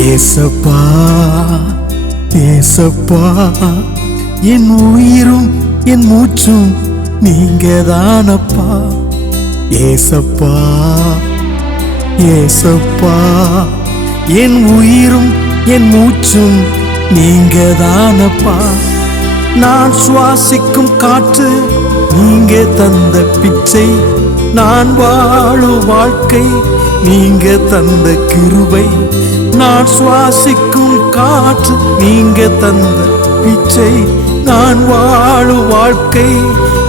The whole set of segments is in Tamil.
ஏசப்பா ஏசப்பா, என் உயிரும் என் மூச்சும் நீங்க தானப்பா. ஏசப்பா ஏசப்பா, என் உயிரும் என் மூச்சும் நீங்க தானப்பா. நான் சுவாசிக்கும் காற்று நீங்க தந்த பிச்சை, நான் வாழும் வாழ்க்கை நீங்க தந்த கிருபை. நான் சுவாசிக்கும் காற்று நீங்க தந்த பிச்சை, நான் வாழும் வாழ்க்கை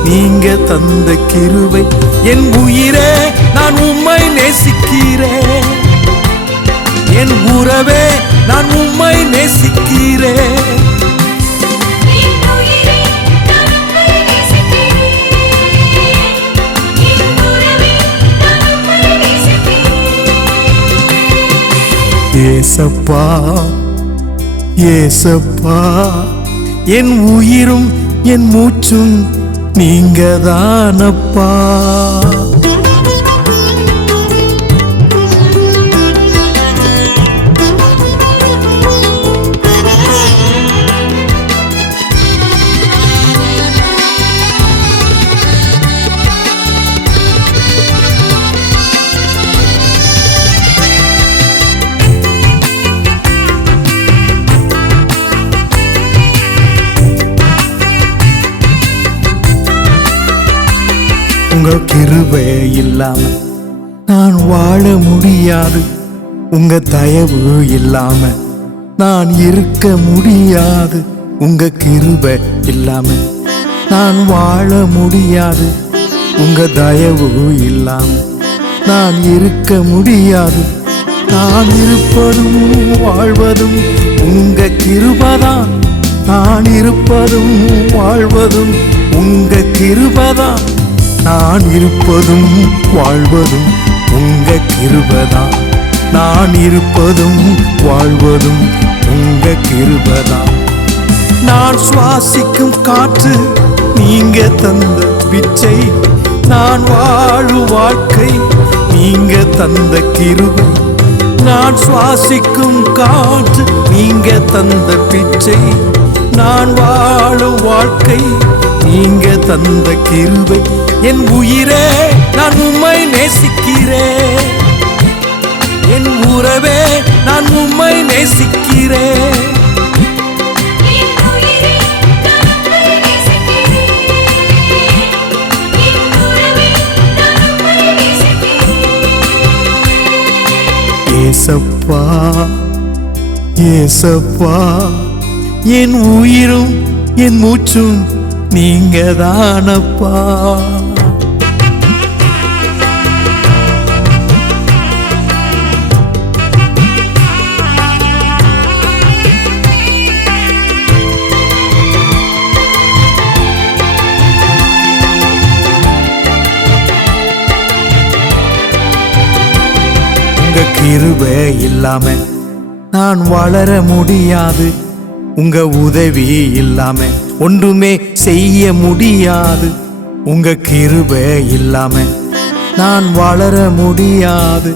நீங்க தந்த கிருபை. என் உயிரே நான் உம்மை நேசிக்கிறேன், என் உறவே நான் உம்மை நேசிக்கிறேன். ஏசப்பா ஏசப்பா, என் உயிரும் என் மூச்சும் நீங்க தானப்பா. உங்க கிருபை இல்லாம நான் வாழ முடியாது, உங்க தயவு இல்லாம நான் இருக்க முடியாது. உங்க கிருபை இல்லாம நான் வாழ முடியாது, உங்க தயவு இல்லாம நான் இருக்க முடியாது. நான் இருப்பதும் வாழ்வதும் உங்க கிருபைதான், நான் இருப்பதும் வாழ்வதும் உங்க கிருபைதான். நான் இருப்பதும் வாழ்வதும் உங்க கிருபைதான், நான் இருப்பதும் வாழ்வதும் உங்க கிருபைதான். நான் சுவாசிக்கும் காற்று நீங்க தந்த பிச்சை, நான் வாழும் வாழ்க்கை நீங்க தந்த கிருபை. நான் சுவாசிக்கும் காற்று நீங்க தந்த பிச்சை, நான் வாழும் வாழ்க்கை நீங்க தந்த கிருபை. என் உயிரே நான் உம்மை நேசிக்கிறேன், என் உறவே நான் உம்மை நேசிக்கிறேன். ஏசப்பா ஏசப்பா, என் உயிரும் என் மூச்சும் நீங்க தானப்பா. உங்க கிருபை இல்லாம நான் வளர முடியாது, உங்க உதவி இல்லாம ஒன்றுமே செய்ய முடியாது. உங்க கிருபை இல்லாம நான் வளர முடியாது,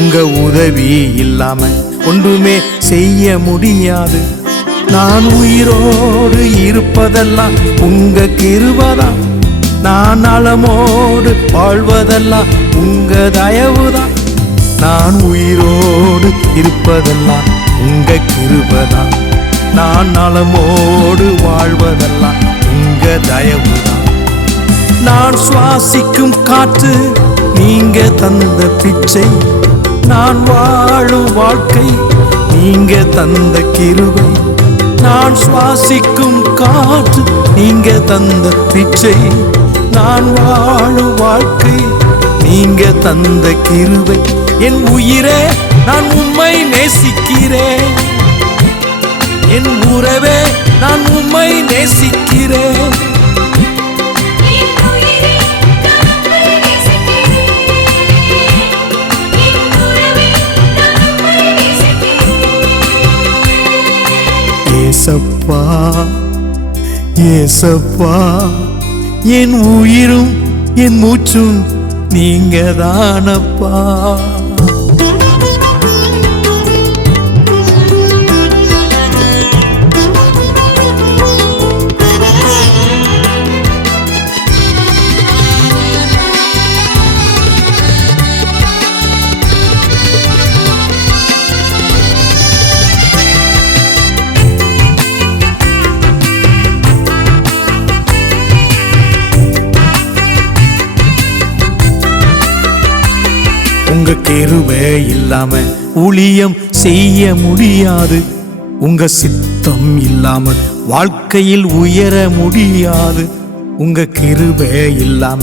உங்க உதவி இல்லாம ஒன்றுமே செய்ய முடியாது. நான் உயிரோடு இருப்பதெல்லாம் உங்க கிருபைதான், நான் நலமோடு வாழ்வதெல்லாம் உங்க தயவுதான். நான் உயிரோடு இருப்பதெல்லாம் உங்க கிருபைதான், நான் நலமோடு வாழ்வதெல்லாம் உங்க தயவுதான். நான் சுவாசிக்கும் காற்று நீங்க தந்த பிச்சை, நான் வாழும் வாழ்க்கை நீங்க தந்த கிருபை. நான் சுவாசிக்கும் காற்று நீங்க தந்த பிச்சை, நான் வாழும் வாழ்க்கை நீங்க தந்த கிருபை. என் உயிரே நான் உம்மை நேசிக்கிறேன், என் உறவே நான் உம்மை நேசிக்கிறேன். ஏசப்பா ஏசப்பா, என் உயிரும் என் மூச்சும் நீங்க தானப்பா. கிருபை இல்லாம ஊழியம் செய்ய முடியாது. உங்க சித்தம் இல்லாமல் வாழ்க்கையில் உயர முடியாது. உங்க கிருபை இல்லாம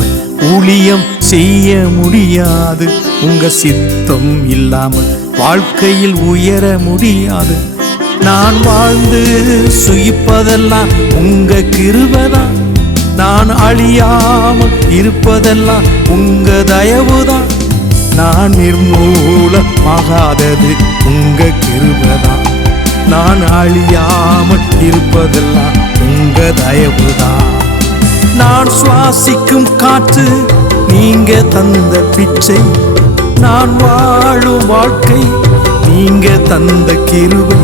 ஊழியம் செய்ய முடியாது. உங்க சித்தம் இல்லாமல் வாழ்க்கையில் உயர முடியாது. நான் வாழ்ந்து சுயிப்பதெல்லாம் உங்க கிருபைதான். நான் அழியாமல் இருப்பதெல்லாம் உங்க தயவுதான். நான் நிர்மூலமாகாதது உங்க கிருபைதான். நான் அழியாமல் இருப்பதெல்லாம் உங்க தயவுதான். நான் சுவாசிக்கும் காற்று நீங்க தந்த பிச்சை. நான் வாழும் வாழ்க்கை நீங்க தந்த கிருபை.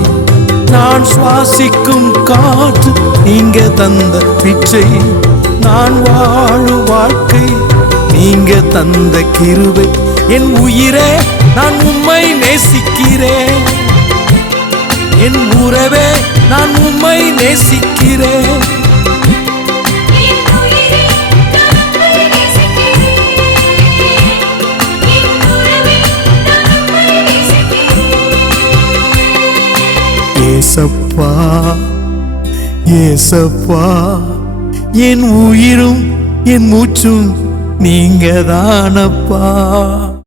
நான் சுவாசிக்கும் காற்று நீங்க தந்த பிச்சை. நான் வாழும் வாழ்க்கை நீங்க தந்த கிருபை. என் உயிரே நான் உம்மை நேசிக்கிறேன். என் உறவே நான் உம்மை நேசிக்கிறேன். ஏசப்பா ஏசப்பா என் உயிரும் என் மூச்சும் நீங்க தானப்பா.